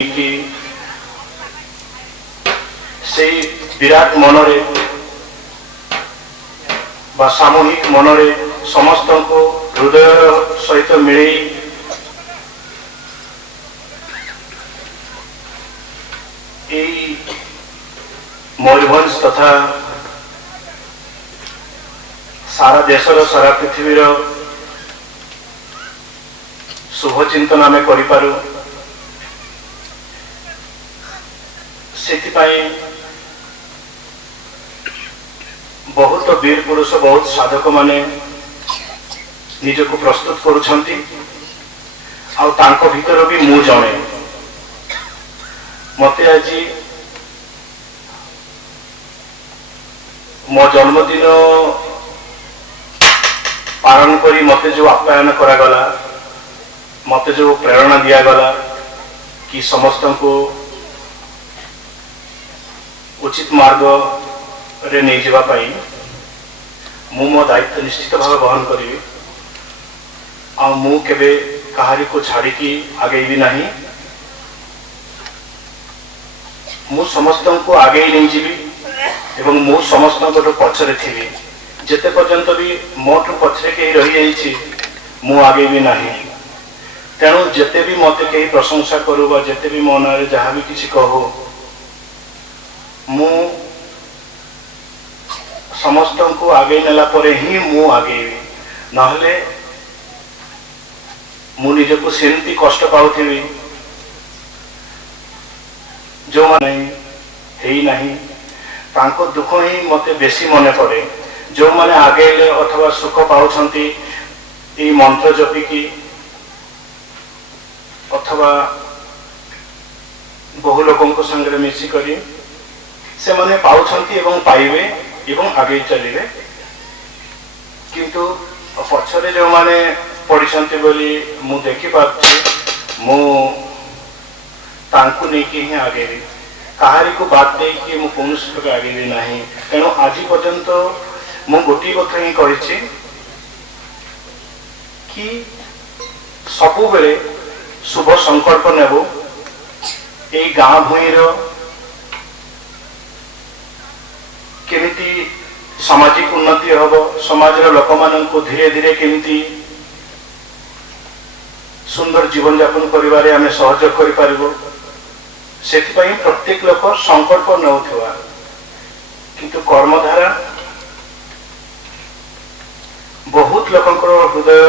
कि सेई विराट मनरे बा सामूहिक मनरे समस्त को हृदय सहित मिले मयूरभंज तथा सारा देशर सारा पृथ्वीर शुभ चिंतन आम करूँ बहुत वीर पुरुष बहुत साधक माने निजको प्रस्तुत करुछंती आउ तांको भीतर भी मु जणे मते आज मो जन्मदिन पालन करी मते जो आप्यायन करा गला मते जो प्रेरणा दिया गला कि समस्त को उचित मार्ग रे नहीं जावा पाई मु मो दायित्व निश्चित भाव वहन करी आ मु केबे कहारी को छाड़ी की आगे भी नहीं मु समस्त को आगे ही नहीं जीवी एवं मु समस्त को पछरे थी जेते पर्यंत भी मोठू पछरे के रही जाइछि मु आगे भी नहीं तेणु जेते भी मते कई प्रशंसा करू बा जेते भी मन रे जहाँ भी किसी कहू मु समस्त को आगे नेला परे ही मु आगे नहले मु निज को सेमती कष्ट पाउथिबी जो माने हेई नहीं तांको दुख ही मते बेसी मने पड़े जो माने आगे ले अथवा सुख पाउछंती ए मंत्र जपी की अथवा बहु लोगों को संगे मिसी करी से माने पाउछंती एवं पाइबे एवं आगे चलिए किंतु पछरे जो माने पढ़ी बोली मु देखि पाछि मु तांकु नहीं कि ही आगे भी कहारी को बात दे कि मु कौन प्रकार आगे भी नहीं तेणु आज पर्यंत मु गोटी कथा ही कहिछि कि सबु बेले शुभ संकल्प नेबो ए गाँ भूईर केमिति सामाजिक उन्नति हम समाज लोक मान को धीरे धीरे केमिति सुंदर जीवन यापन करिबारे आमे सहयोग करि पारिबो सेथिपई प्रत्येक लोक संकल्प नउथवा किंतु कर्मधारा बहुत लोकंकर हृदय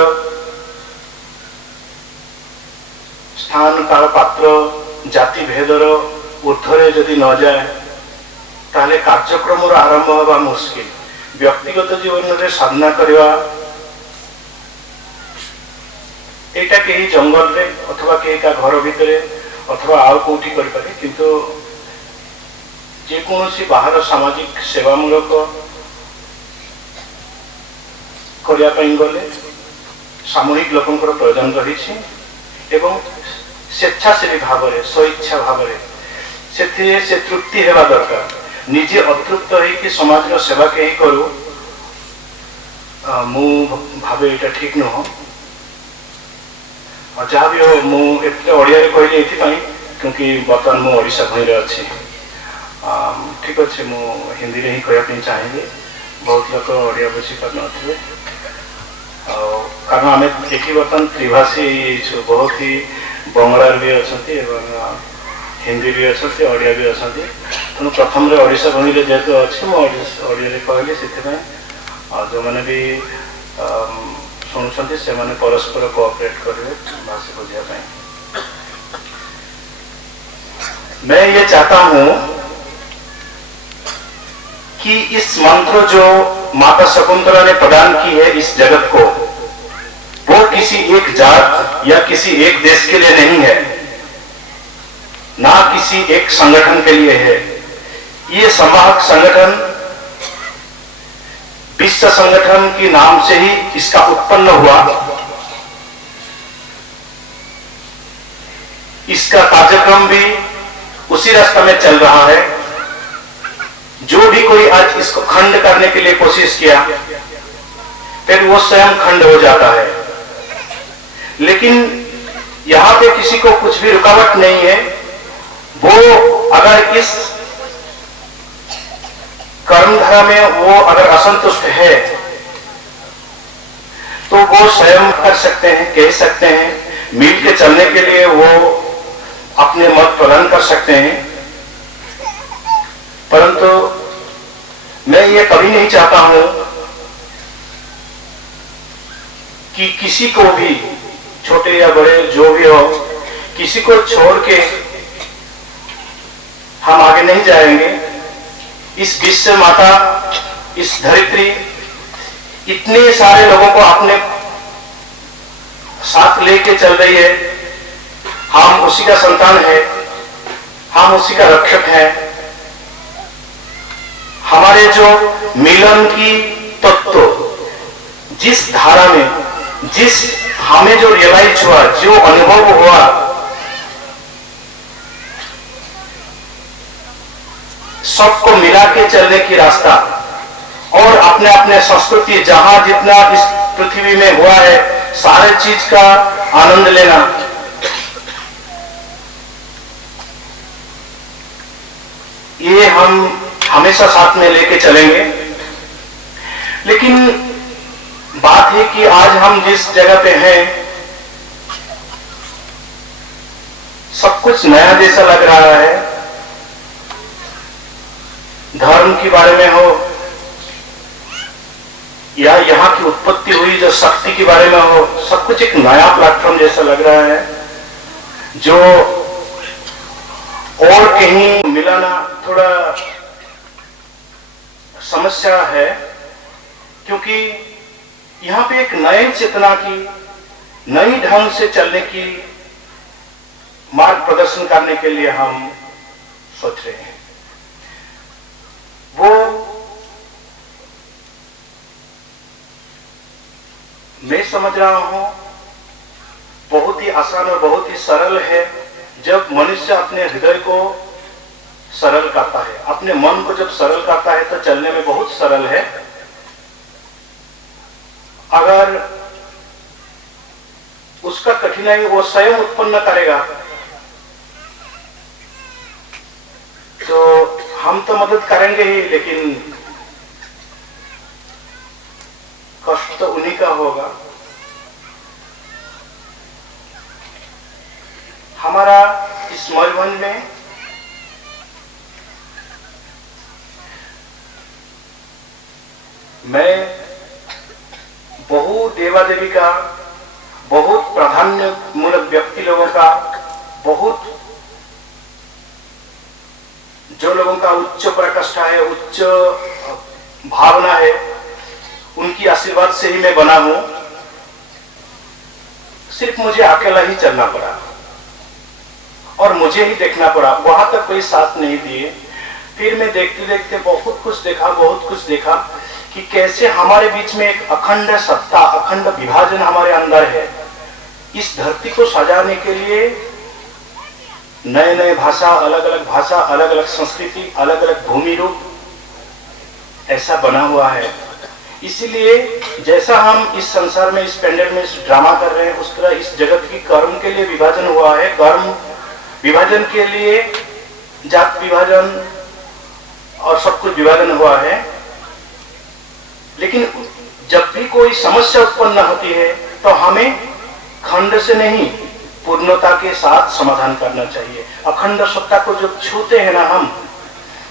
स्थान काल पात्र जाति भेदर ऊर्धरे जदि न जाए ताले कार्यक्रम आरंभ हवा मुश्किल व्यक्तिगत जीवन में साधना करवा एटा कहीं जंगल रे अथवा कहीं का घर भितर अथवा आउ कौटी कर पारे किंतु जेकोसी बाहर सामाजिक सेवामूलक करने गले सामूहिक लोकंकर प्रयोजन रही एवं स्वेच्छासेवी भाव स्वेच्छा भाव से तृप्ति हेबा दरकार निजे अतृप्त है समाज सेवा कहीं करू मु भावे एटा ठीक नुह जहाँ भी हो मुझे ओडिया कहली ये क्योंकि बर्तमान मु ओडिशा भूमि अच्छी ठीक अच्छे मु हिंदी में ही कहवाई चाहिए बहुत लोग ओडिया बुझी पार थे कारण आम देखी बर्तमान त्रिभाषी बहुत ही बंगलार भी अच्छा हिंदी भी अच्छा ओडिया भी अच्छा तेणु प्रथम ओडिशा भूमि जेहेतु अच्छी मुझे कहली से जो मैंने भी शुणुंट से माने परस्पर कोऑपरेट करेंगे भाषा बुझापी मैं ये चाहता हूं कि इस मंत्र जो माता शकुंतला ने प्रदान की है इस जगत को वो किसी एक जात या किसी एक देश के लिए नहीं है ना किसी एक संगठन के लिए है ये संवाहक संगठन विश्व संगठन के नाम से ही इसका उत्पन्न हुआ इसका कार्यक्रम भी उसी रास्ते में चल रहा है जो भी कोई आज इसको खंड करने के लिए कोशिश किया फिर वो स्वयं खंड हो जाता है लेकिन यहाँ पे किसी को कुछ भी रुकावट नहीं है वो अगर इस कर्मधारा में वो अगर असंतुष्ट है तो वो स्वयं कर सकते हैं, कह सकते हैं, मिल के चलने के लिए वो अपने मत प्रदान कर सकते हैं। परंतु मैं ये कभी नहीं चाहता हूं कि किसी को भी, छोटे या बड़े जो भी हो, किसी को छोड़ के हम आगे नहीं जाएंगे। इस विश्व माता, इस धरित्री इतने सारे लोगों को अपने साथ लेके चल रही है। हम उसी का संतान है, हम उसी का रक्षक है। हमारे जो मिलन की तत्व, जिस धारा में, जिस हमें जो रियलाइज हुआ, जो अनुभव हुआ, सबको मिला के चलने की रास्ता और अपने अपने संस्कृति जहां जितना इस पृथ्वी में हुआ है सारे चीज का आनंद लेना, ये हम हमेशा साथ में लेके चलेंगे। लेकिन बात है कि आज हम जिस जगह पे हैं सब कुछ नया जैसा लग रहा है। धर्म के बारे में हो या यहाँ की उत्पत्ति हुई जो शक्ति के बारे में हो, सब कुछ एक नया प्लेटफॉर्म जैसा लग रहा है जो और कहीं मिलाना थोड़ा समस्या है, क्योंकि यहाँ पे एक नई चेतना की, नई ढंग से चलने की मार्ग प्रदर्शन करने के लिए हम सोच रहे हैं। वो मैं समझ रहा हूं बहुत ही आसान और बहुत ही सरल है। जब मनुष्य अपने हृदय को सरल करता है, अपने मन को जब सरल करता है तो चलने में बहुत सरल है। अगर उसका कठिनाई वो स्वयं उत्पन्न करेगा तो हम तो मदद करेंगे ही, लेकिन कष्ट तो उन्हीं का होगा। हमारा इस मयूरभंज में मैं बहुत देवा देवी का, बहुत प्राधान्य मूलक व्यक्ति लोगों का, बहुत जो लोगों का उच्च प्रकृष्ठा है, उच्च भावना है, उनकी आशीर्वाद से ही मैं बना हूं। सिर्फ मुझे अकेला ही चलना पड़ा और मुझे ही देखना पड़ा, वहां तक कोई साथ नहीं दिए। फिर मैं देखते देखते बहुत कुछ देखा कि कैसे हमारे बीच में एक अखंड सत्ता, अखंड विभाजन हमारे अंदर है। इस धरती को सजाने के लिए नए नए भाषा, अलग अलग संस्कृति, अलग अलग भूमि रूप ऐसा बना हुआ है। इसीलिए जैसा हम इस संसार में, इस पेंडल में, इस ड्रामा कर रहे हैं, उस तरह इस जगत की कर्म के लिए विभाजन हुआ है। कर्म विभाजन के लिए जात विभाजन और सब कुछ विभाजन हुआ है। लेकिन जब भी कोई समस्या उत्पन्न होती है तो हमें खंड से नहीं, पूर्णता के साथ समाधान करना चाहिए। अखंड सत्ता को जब छूते हैं ना हम,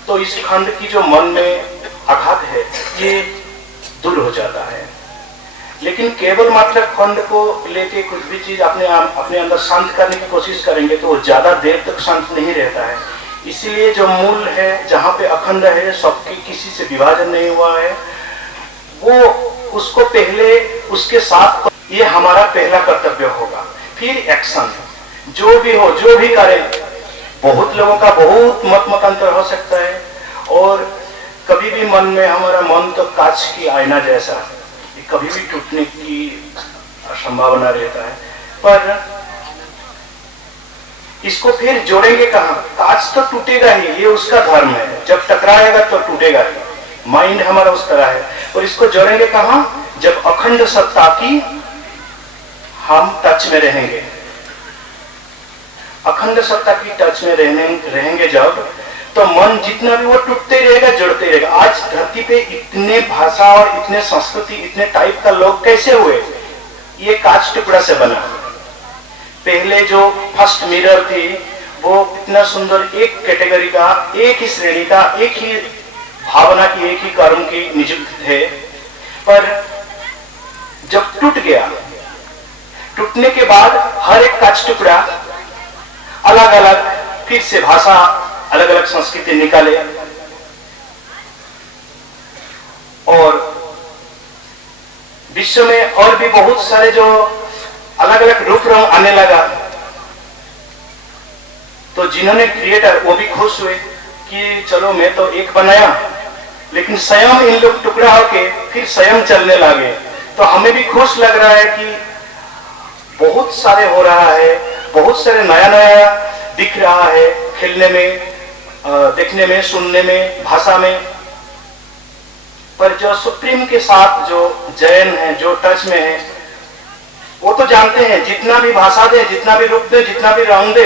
तो इस खंड की जो मन में आघात है ये दूर हो जाता है। लेकिन केवल मात्र खंड को लेके कुछ भी चीज अपने अंदर शांत करने की कोशिश करेंगे तो वो ज्यादा देर तक शांत नहीं रहता है। इसीलिए जो मूल है, जहां पे अखंड है, सबकी किसी से विभाजन नहीं हुआ है, वो उसको पहले उसके साथ, ये हमारा पहला कर्तव्य होगा। फिर एक्शन, जो भी हो, जो भी करें। बहुत लोगों का बहुत मतांतर हो सकता है और कभी भी मन में, हमारा मन तो कांच की आईना जैसा, कभी भी टूटने की संभावना रहता है। पर इसको फिर जोड़ेंगे कहां? कांच तो टूटेगा ही, ये उसका धर्म है। जब टकराएगा तो टूटेगा ही। माइंड हमारा उस तरह है। और इसको जोड़ेंगे कहां? जब अखंड सत्ता की हम टच में रहेंगे। अखंड सत्ता की टच में रहेंगे जब, तो मन जितना भी वो टूटते रहेगा, जुड़ते रहेगा। आज धरती पे इतने भाषा और इतने संस्कृति, इतने टाइप का लोग कैसे हुए? ये कांच टुकड़ा से बना। पहले जो फर्स्ट मिरर थी वो इतना सुंदर, एक कैटेगरी का, एक ही श्रेणी का, एक ही भावना की, एक ही कर्म की नियुक्त थे। पर जब टूट गया, टूटने के बाद हर एक कांच टुकड़ा अलग अलग, फिर से भाषा, अलग अलग संस्कृति निकाले और विश्व में और भी बहुत सारे जो अलग अलग रूप रंग आने लगा। तो जिन्होंने क्रिएटर वो भी खुश हुए कि चलो मैं तो एक बनाया, लेकिन स्वयं इन लोग टुकड़ा होके फिर स्वयं चलने लगे। तो हमें भी खुश लग रहा है कि बहुत सारे हो रहा है, बहुत सारे नया नया दिख रहा है, खेलने में, देखने में, सुनने में, भाषा में। पर जो सुप्रीम के साथ जो जैन है, जो टच में है, वो तो जानते हैं जितना भी भाषा दे, जितना भी रूप दे, जितना भी रंग दे,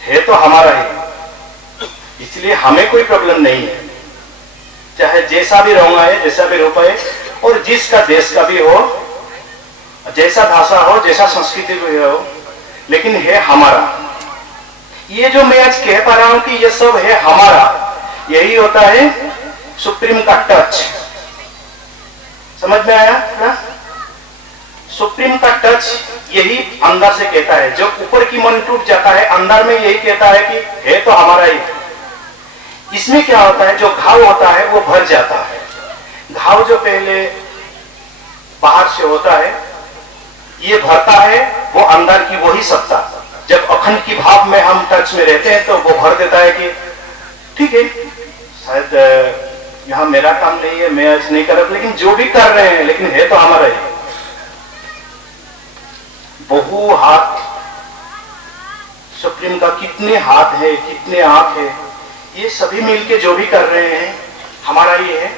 है तो हमारा ही। इसलिए हमें कोई प्रॉब्लम नहीं है, चाहे जैसा भी रंग आए, जैसा भी रूप आए, और जिसका देश का भी हो, जैसा भाषा हो, जैसा संस्कृति भी हो, लेकिन है हमारा। ये जो मैं आज कह पा रहा हूं कि ये सब है हमारा, यही होता है सुप्रीम का टच। समझ में आया ना? सुप्रीम का टच यही अंदर से कहता है। जो ऊपर की मन टूट जाता है, अंदर में यही कहता है कि है तो हमारा ही। इसमें क्या होता है, जो घाव होता है वो भर जाता है। घाव जो पहले बाहर से होता है, ये भरता है वो अंदर की वही सत्ता। जब अखंड की भाव में हम टच में रहते हैं तो वो भर देता है कि ठीक है, शायद यहां मेरा काम नहीं है, मैं आज नहीं कर रहा, लेकिन जो भी कर रहे हैं, लेकिन है तो हमारा ही। बहु हाथ सुप्रीम का, कितने हाथ है, कितने आंख है, ये सभी मिलके जो भी कर रहे हैं हमारा ही है।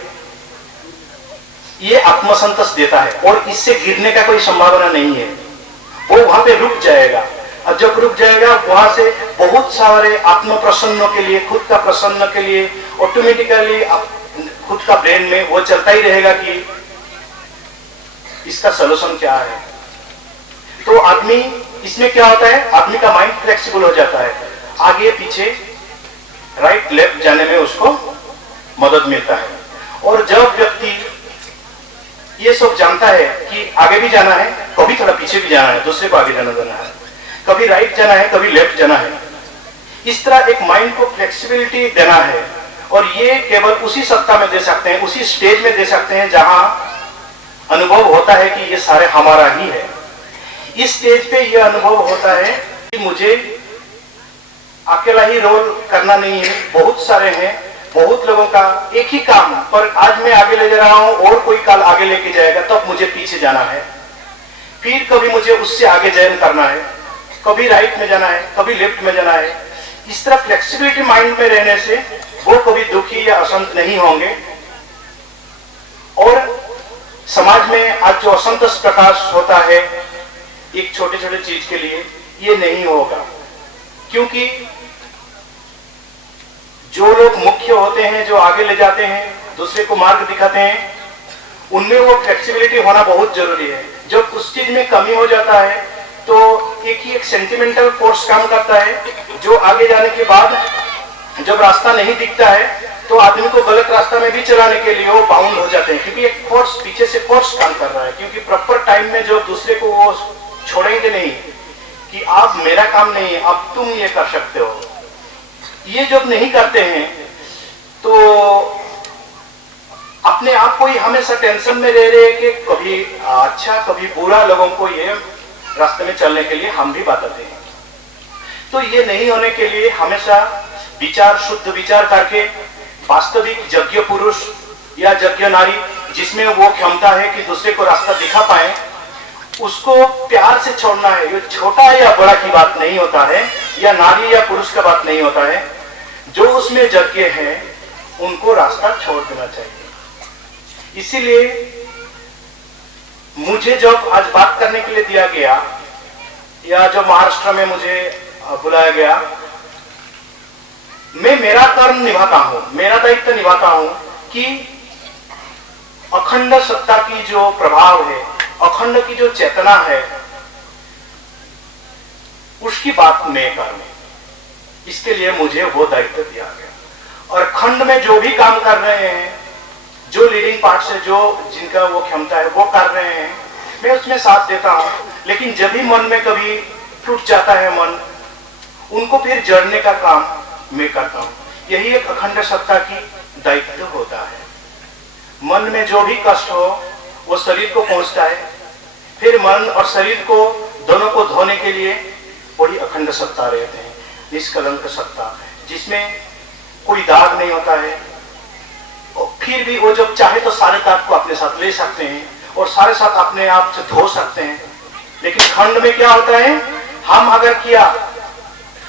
ये आत्मसंतोष देता है और इससे गिरने का कोई संभावना नहीं है। वो वहां पे रुक जाएगा, और जब रुक जाएगा वहां से बहुत सारे आत्म प्रसन्न के लिए, खुद का प्रसन्न के लिए ऑटोमेटिकली खुद का ब्रेन में वो चलता ही रहेगा कि इसका सॉल्यूशन क्या है। तो आदमी, इसमें क्या होता है, आदमी का माइंड फ्लेक्सिबल हो जाता है, आगे पीछे, राइट लेफ्ट जाने में उसको मदद मिलता है। और जब व्यक्ति ये सब जानता है कि आगे भी जाना है, कभी थोड़ा पीछे भी जाना है, दूसरे को आगे जाना है, कभी राइट जाना है, कभी लेफ्ट जाना है, इस तरह एक माइंड को फ्लेक्सिबिलिटी देना है। और ये केवल उसी सत्ता में दे सकते हैं, उसी स्टेज में दे सकते हैं जहां अनुभव होता है कि ये सारे हमारा ही है। इस स्टेज पे ये अनुभव होता है कि मुझे अकेला ही रोल करना नहीं है, बहुत सारे हैं, बहुत लोगों का एक ही काम, पर आज मैं आगे ले जा रहा हूं और कोई कल आगे लेके जाएगा, तब मुझे पीछे जाना है। फिर कभी मुझे उससे आगे जॉइन करना है, कभी राइट में जाना है, कभी लेफ्ट में जाना है। इस तरह फ्लेक्सिबिलिटी माइंड में रहने से वो कभी दुखी या असंत नहीं होंगे। और समाज में आज जो असंतोष प्रकाश होता है एक छोटे छोटे चीज के लिए, ये नहीं होगा, क्योंकि जो लोग मुख्य होते हैं, जो आगे ले जाते हैं, दूसरे को मार्ग दिखाते हैं, उनमें वो फ्लेक्सिबिलिटी होना बहुत जरूरी है। जब उस चीज में कमी हो जाता है तो एक सेंटिमेंटल फोर्स काम करता है, जो आगे जाने के बाद जब रास्ता नहीं दिखता है तो आदमी को गलत रास्ता में भी चलाने के लिए वो बाउंड हो जाते हैं, क्योंकि एक फोर्स पीछे से फोर्स काम कर रहा है। क्योंकि प्रॉपर टाइम में जो दूसरे को वो छोड़ेंगे नहीं कि आप, मेरा काम नहीं है, अब तुम ये कर सकते हो, ये जब नहीं करते हैं तो अपने आप को ही हमेशा टेंशन में रह रहे कि कभी अच्छा कभी बुरा लोगों को ये रास्ते में चलने के लिए हम भी बताते हैं। तो ये नहीं होने के लिए हमेशा विचार, शुद्ध विचार करके वास्तविक यज्ञ पुरुष या यज्ञ नारी जिसमें वो क्षमता है कि दूसरे को रास्ता दिखा पाए, उसको प्यार से छोड़ना है। ये छोटा या बड़ा की बात नहीं होता है, या नारी या पुरुष का बात नहीं होता है। जो उसमें यज्ञ है उनको रास्ता छोड़ देना चाहिए। इसीलिए मुझे जब आज बात करने के लिए दिया गया या जो महाराष्ट्र में मुझे बुलाया गया, मैं मेरा कर्म निभाता हूं, मेरा दायित्व निभाता हूं कि अखंड सत्ता की जो प्रभाव है, अखंड की जो चेतना है, उसकी बात मैं करूं। इसके लिए मुझे वो दायित्व दिया गया। और खंड में जो भी काम कर रहे हैं, जो लीडिंग पार्ट से जो जिनका वो क्षमता है वो कर रहे हैं, मैं उसमें साथ देता हूं। लेकिन जब भी मन में कभी टूट जाता है मन, उनको फिर जड़ने का काम मैं करता हूं। यही एक अखंड सत्ता की दायित्व होता है। मन में जो भी कष्ट हो वो शरीर को पहुंचता है, फिर मन और शरीर को दोनों को धोने के लिए वही अखंड सत्ता रहते हैं, निष्कलंक सत्ता, जिसमें कोई दाग नहीं होता है। और फिर भी वो जब चाहे तो सारे दाग को अपने साथ ले सकते हैं और सारे साथ अपने आप से धो सकते हैं। लेकिन खंड में क्या होता है, हम अगर किया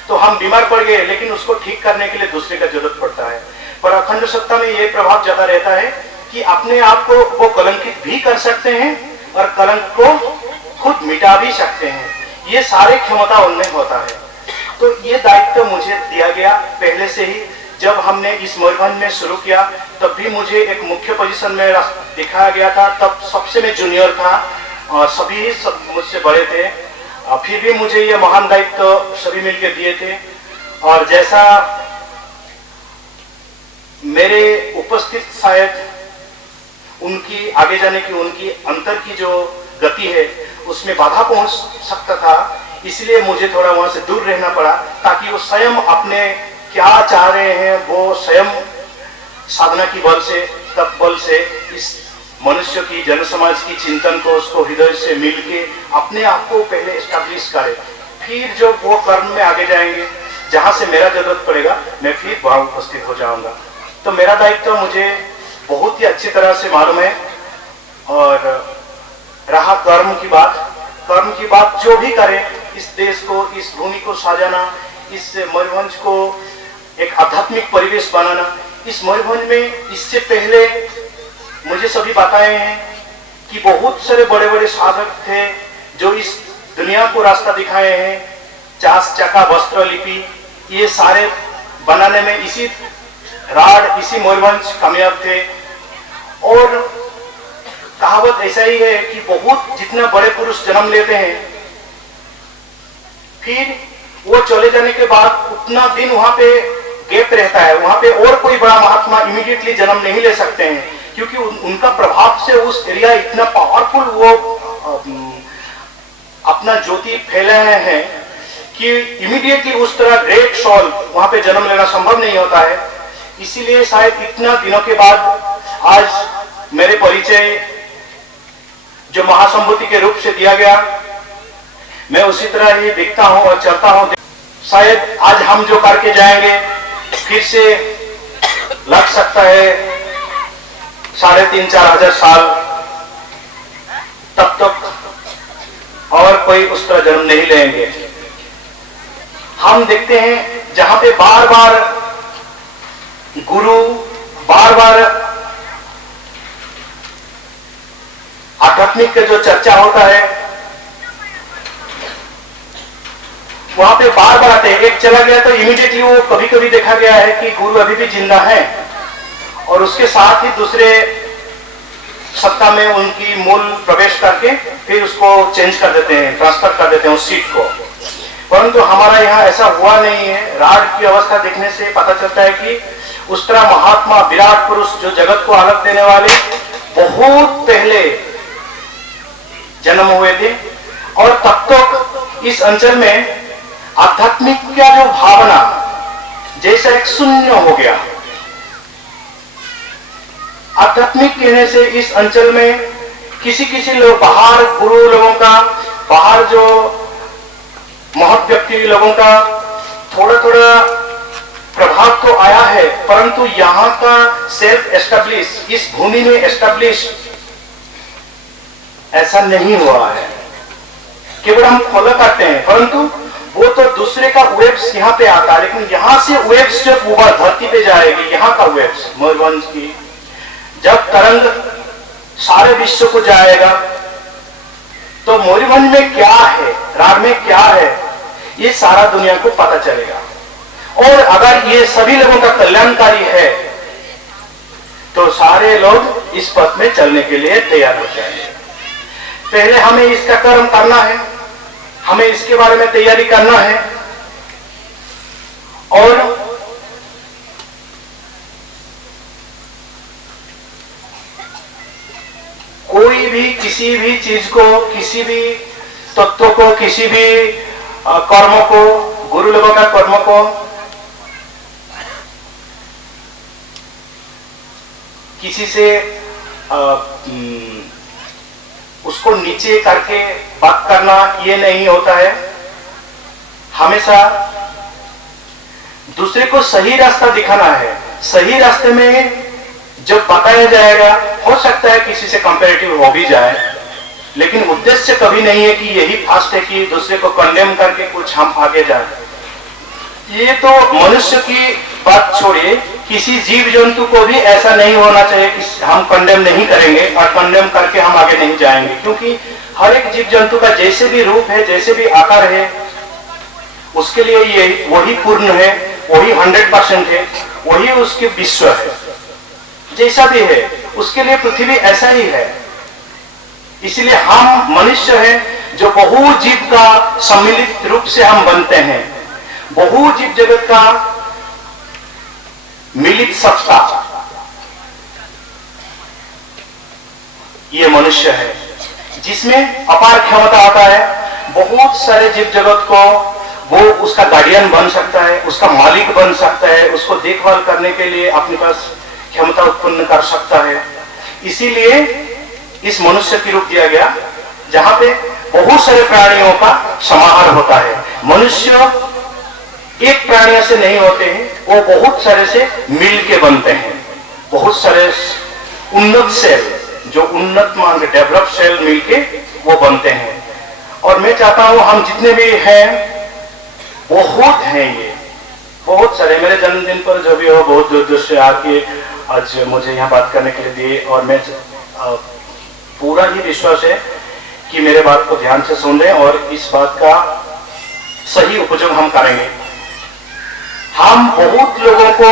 तो हम बीमार पड़ गए, लेकिन उसको ठीक करने के लिए दूसरे का जरूरत पड़ता है। पर अखंड सत्ता में ये प्रभाव ज्यादा रहता है कि अपने आप को वो कलंकित भी कर सकते हैं और कलंक को खुद मिटा भी सकते हैं। ये सारे क्षमता उनमें होता है। तो ये दायित्व मुझे दिया गया पहले से ही। जब हमने इस मयूरभंज में शुरू किया तब भी मुझे एक मुख्य पोजीशन में दिखाया गया था। तब सबसे मैं जूनियर था और सभी मुझसे बड़े थे। फिर भी मुझे ये महान दायित्व सभी मिलकर दिए थे। और जैसा मेरे उपस्थित शायद उनकी आगे जाने की, उनकी अंतर की जो गति है उसमें बाधा पहुंच सकता था, इसलिए मुझे थोड़ा वहां से दूर रहना पड़ा, ताकि वो स्वयं अपने क्या चाह रहे हैं वो स्वयं साधना की बल से, तप बल से इस मनुष्य की, जन समाज की चिंतन को उसको हृदय से मिलके अपने आप को पहले एस्टैब्लिश करे। फिर जो वो कर्म में आगे जाएंगे, जहां से मेरा जरूरत पड़ेगा मैं फिर वहां उपस्थित हो जाऊंगा। तो मेरा दायित्व मुझे बहुत ही अच्छी तरह से मालूम है। और रहा कर्म की बात जो भी करें, इस देश को, इस भूमि को साजाना, इस मयूरभंज को एक आध्यात्मिक परिवेश बनाना। इस मयूरभंज में इससे पहले मुझे सभी बताए हैं कि बहुत सारे बड़े बड़े साधक थे जो इस दुनिया को रास्ता दिखाए हैं। चास चका वस्त्र लिपि ये सारे बनाने में इसी राड, इसी मयूरभंज कामयाब थे। और कहावत ऐसा ही है कि बहुत जितना बड़े पुरुष जन्म लेते हैं, फिर वो चले जाने के बाद उतना दिन वहां पे गैप रहता है। वहां पे और कोई बड़ा महात्मा इमीडिएटली जन्म नहीं ले सकते हैं, क्योंकि उनका प्रभाव से उस एरिया इतना पावरफुल वो अपना ज्योति फैलाए हैं कि इमीडिएटली उस तरह ग्रेट सोल वहां पे जन्म लेना संभव नहीं होता है। इसीलिए शायद इतना दिनों के बाद आज मेरे परिचय जो महासंभूति के रूप से दिया गया, मैं उसी तरह ही दिखता हूं और चलता हूं। शायद आज हम जो करके जाएंगे फिर से लग सकता है 3,500-4,000 साल, तब तक और कोई उस तरह जन्म नहीं लेंगे। हम देखते हैं जहां पे बार बार गुरु, बार बार आध्यात्मिक का जो चर्चा होता है, वहां पे बार बार आते हैं। एक चला गया तो इमीडिएटली वो कभी कभी देखा गया है कि गुरु अभी भी जिंदा है, और उसके साथ ही दूसरे सत्ता में उनकी मूल प्रवेश करके फिर उसको चेंज कर देते हैं, ट्रांसफर कर देते हैं उस सीट को। परंतु हमारा यहाँ ऐसा हुआ नहीं है। राड की अवस्था देखने से पता चलता है कि उस तरह महात्मा, विराट पुरुष जो जगत को आलोक देने वाले बहुत पहले जन्म हुए थे। और तब तक इस अंचल में आध्यात्मिक का जो भावना जैसा एक शून्य हो गया। आध्यात्मिक कहने से इस अंचल में किसी लोग बाहर, गुरु लोगों का, बाहर जो महत व्यक्ति लोगों का थोड़ा थोड़ा प्रभाव तो आया है, परंतु यहाँ का सेल्फ एस्टेब्लिश, इस भूमि में एस्टेब्लिश ऐसा नहीं हुआ है। केवल हम फॉलो करते हैं, परंतु वो तो दूसरे का वेव्स यहाँ पे आता है। लेकिन यहाँ से वेव्स जब ऊपर धरती पे जाएगी, यहाँ का वेव्स मयूरभंज की जब तरंग सारे विश्व को जाएगा, तो मयूरभंज में क्या है, रार में क्या है, ये सारा दुनिया को पता चलेगा। और अगर ये सभी लोगों का कल्याणकारी है तो सारे लोग इस पथ में चलने के लिए तैयार हो जाएंगे। पहले हमें इसका कर्म करना है, हमें इसके बारे में तैयारी करना है। और कोई भी किसी भी चीज को, किसी भी तत्व को, किसी भी कर्म को, गुरु लोगों का कर्म को किसी से उसको नीचे करके बात करना ये नहीं होता है। हमेशा दूसरे को सही रास्ता दिखाना है। सही रास्ते में जब बताया जाएगा, हो सकता है किसी से कंपैरेटिव हो भी जाए, लेकिन उद्देश्य कभी नहीं है कि यही फास्ट है कि दूसरे को कंडेम करके कुछ हम आगे जाए। ये तो मनुष्य की बात छोड़िए, किसी जीव जंतु को भी ऐसा नहीं होना चाहिए कि हम कंडेम नहीं करेंगे और कंडेम करके हम आगे नहीं जाएंगे, क्योंकि हर एक जीव जंतु का जैसे भी रूप है, जैसे भी आकार है, उसके लिए ये वही पूर्ण है, वही 100% है, वही उसके विश्व है। जैसा भी है उसके लिए पृथ्वी ऐसा ही है। इसलिए हम मनुष्य हैं जो बहु जीव का सम्मिलित रूप से हम बनते हैं। बहु जीव जगत का मिलित सत्ता ये मनुष्य है, जिसमें अपार क्षमता आता है। बहुत सारे जीव जगत को वो उसका गार्डियन बन सकता है, उसका मालिक बन सकता है, उसको देखभाल करने के लिए अपने पास क्षमता उत्पन्न कर सकता है। इसीलिए इस मनुष्य की रूप दिया गया, जहां पे बहुत सारे प्राणियों का समाहार होता है। मनुष्य एक प्राणियों से नहीं होते हैं, वो बहुत सारे से मिल के बनते हैं। बहुत सारे उन्नत सेल, जो उन्नत मान के डेवलप सेल मिलके वो बनते हैं। और मैं चाहता हूं हम जितने भी हैं, बहुत हैं, ये बहुत सारे। मेरे जन्मदिन पर जो भी हो, बहुत दूर दूर से आके आज मुझे यहाँ बात करने के लिए दिए, और मैं पूरा ही विश्वास है कि मेरे बात को ध्यान से सुन रहे हैं और इस बात का सही उपयोग हम करेंगे। हम बहुत लोगों को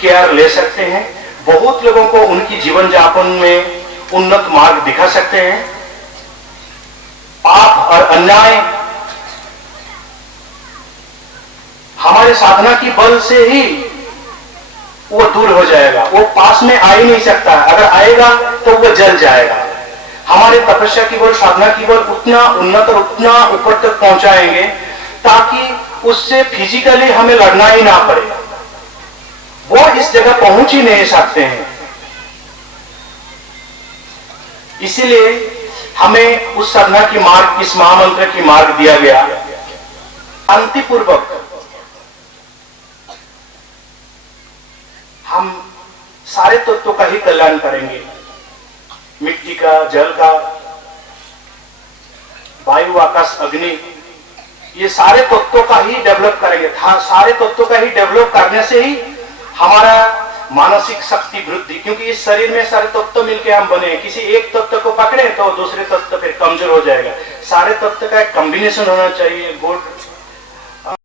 केयर ले सकते हैं, बहुत लोगों को उनकी जीवन यापन में उन्नत मार्ग दिखा सकते हैं। पाप और अन्याय हमारे साधना की बल से ही वो दूर हो जाएगा। वो पास में आ ही नहीं सकता, अगर आएगा तो वो जल जाएगा। हमारे तपस्या की बल, साधना की बल उतना उन्नत और उतना ऊपर तक पहुंचाएंगे ताकि उससे फिजिकली हमें लड़ना ही ना पड़े। वो इस जगह पहुंच ही नहीं सकते हैं। इसीलिए हमें उस साधना की मार्ग, इस महामंत्र की मार्ग दिया गया। शांतिपूर्वक हम सारे तत्वों का ही कल्याण करेंगे। मिट्टी का, जल का, वायु, आकाश, अग्नि, ये सारे तत्वों का ही डेवलप करेंगे। सारे तत्वों का ही डेवलप करने से ही हमारा मानसिक शक्ति वृद्धि, क्योंकि इस शरीर में सारे तत्व मिलकर हम बने। किसी एक तत्व को पकड़े तो दूसरे तत्व फिर कमजोर हो जाएगा। सारे तत्व का एक कॉम्बिनेशन होना चाहिए, गुड